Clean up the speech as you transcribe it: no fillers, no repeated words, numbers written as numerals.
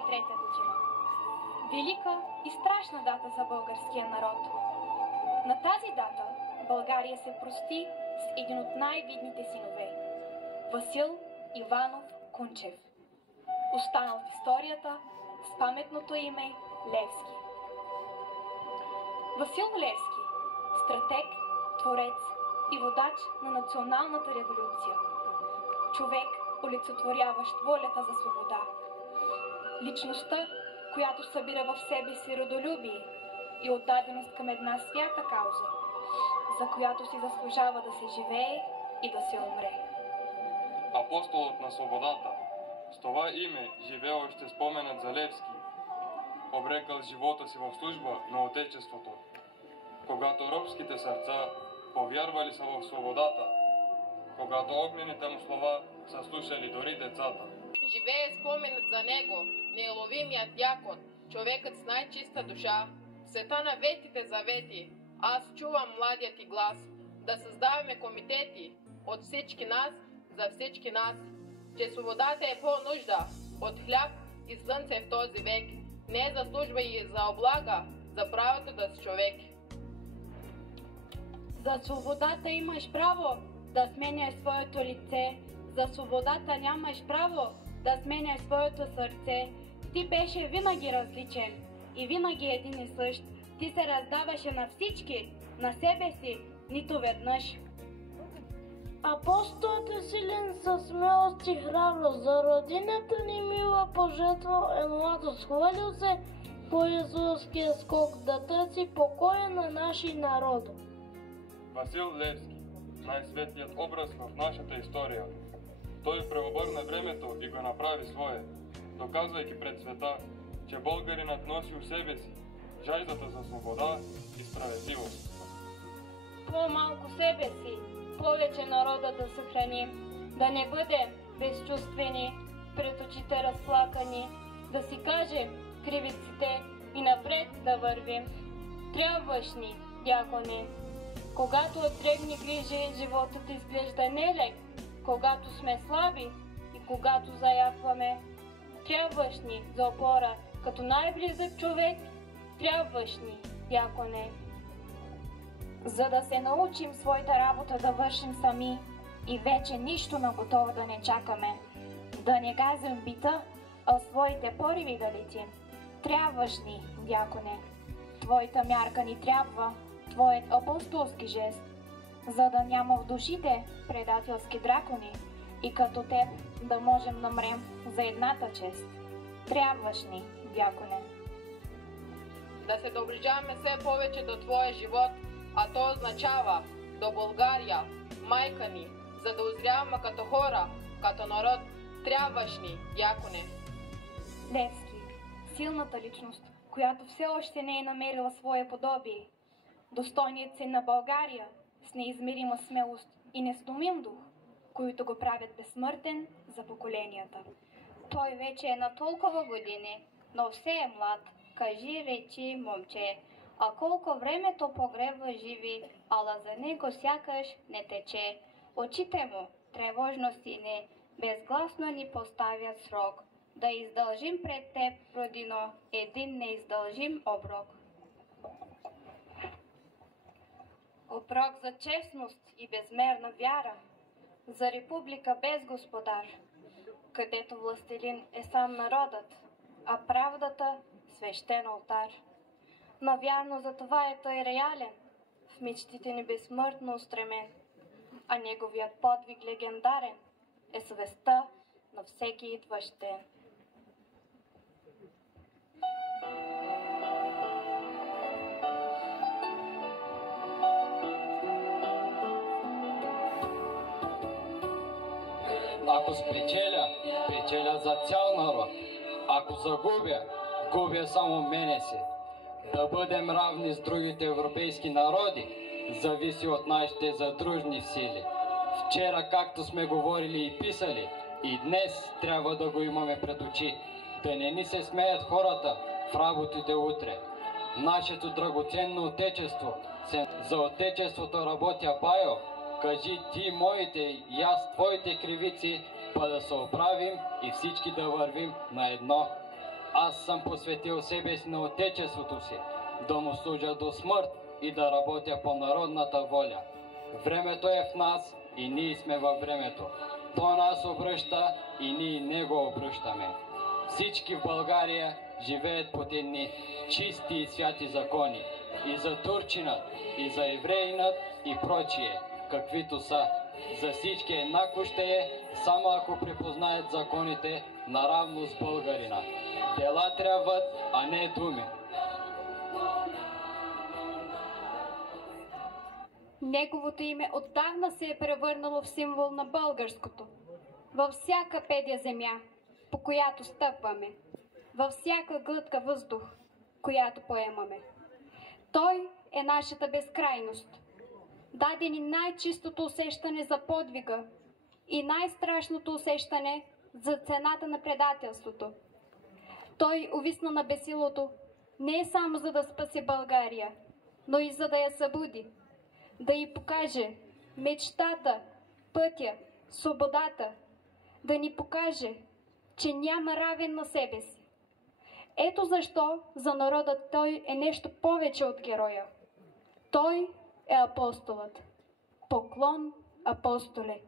1993 година. Велика и страшна дата за българския народ. На тази дата България се прости с един от най-видните синове – Васил Иванов Кунчев, останал в историята с паметното име Левски. Васил Левски – стратег, творец и водач на националната революция. Човек, олицетворяващ волята за свобода. Личността, която събира в себе си родолюбие и отдаденост към една свята кауза, за която си заслужава да се живее и да се умре. Апостолът на свободата. С това име живее още споменът за Левски, обрекал живота си в служба на Отечеството. Когато робските сърца повярвали са в свободата, когато огнените му слова са слушали дори децата. Живее споменът за него, неуловимият дякон, човекът с най-чиста душа. В света на ветите завети, аз чувам младият ти глас, да създаваме комитети от всички нас, за всички нас, че свободата е по-нужда от хляб и слънце в този век, не за служба и за облага, за правото да си човек. За свободата имаш право да сменяш своето лице, за свободата нямаш право да сменяш своето сърце. Ти беше винаги различен и винаги един и същ. Ти се раздаваше на всички, на себе си, нито веднъж. Апостолът е силен със смелост и храброст, за родината ни мила пожертва е младост. Хвалил се по Исусския скок да търси покоя на нашия народ. Васил Левски, най-светлият образ в нашата история. Той преобърна времето и го направи свое, доказвайки пред света, че българинът носи у себе си жаждата за свобода и справедливост. По-малко себе си, повече народа да съхраним, да не бъдем безчувствени, пред очите разплакани, да си кажем кривиците и напред да вървим. Трябваш ни, дяконе, когато от дребни грижи животът изглежда нелек, когато сме слаби и когато заякваме. Трябваш ни за опора, като най-близък човек, трябваш ни, дяконе. За да се научим своята работа да вършим сами и вече нищо на готово да не чакаме, да не газим бита, а своите пориви да летим. Трябваш ни, дяконе. Твоята мярка ни трябва, твоят апостолски жест, за да няма в душите предателски дракони и като теб да можем да мрем за едната чест. Трябваш ни, дяконе. Да се доближаваме все повече до твоя живот, а то означава до България, майка ни, за да озряваме като хора, като народ. Трябваш ни, дяконе. Левски, силната личност, която все още не е намерила свое подобие. Достойният син на България, с неизмерима смелост и несломим дух, които го правят безсмъртен за поколенията. Той вече е на толкова години, но все е млад. Кажи, речи, момче, а колко времето погребва живи, ала за него сякаш не тече. Очите му, тревожно сини, безгласно ни поставят срок, да издължим пред теб, родино, един неиздължим оброк. Оброк за честност и безмерна вяра, за република без господар, където властелин е сам народът, а правдата свещен олтар. Навярно за това е той реален, в мечтите ни безсмъртно устремен, а неговият подвиг легендарен е съвестта на всеки идващ ден. Ако спечеля, печеля за цял народ. Ако загубя, губя само мене си. Да бъдем равни с другите европейски народи, зависи от нашите задружни сили. Вчера, както сме говорили и писали, и днес трябва да го имаме пред очи. Да не ни се смеят хората в работите утре. Нашето драгоценно отечество, за отечеството работя Байо. Кажи ти моите и аз твоите кривици, па да се оправим и всички да вървим на едно. аз съм посветил себе си на Отечеството си, да му служа до смърт и да работя по народната воля. Времето е в нас и ние сме във времето. Той нас обръща и ние него обръщаме. Всички в България живеят под едни чисти и святи закони. И за турчинът, и за евреинът, и прочие, каквито са. За всички еднакво ще е, само ако припознаят законите наравно с българина. Дела трябват, а не думи. Неговото име отдавна се е превърнало в символ на българското. Във всяка педя земя, по която стъпваме, във всяка глътка въздух, която поемаме. Той е нашата безкрайност. Даде ни най-чистото усещане за подвига и най-страшното усещане за цената на предателството. Той увисна на бесилото не само за да спаси България, но и за да я събуди, да й покаже мечтата, пътя, свободата, да ни покаже, че няма равен на себе си. Ето защо за народа той е нещо повече от героя. Той е апостолът. Поклон, апостоле!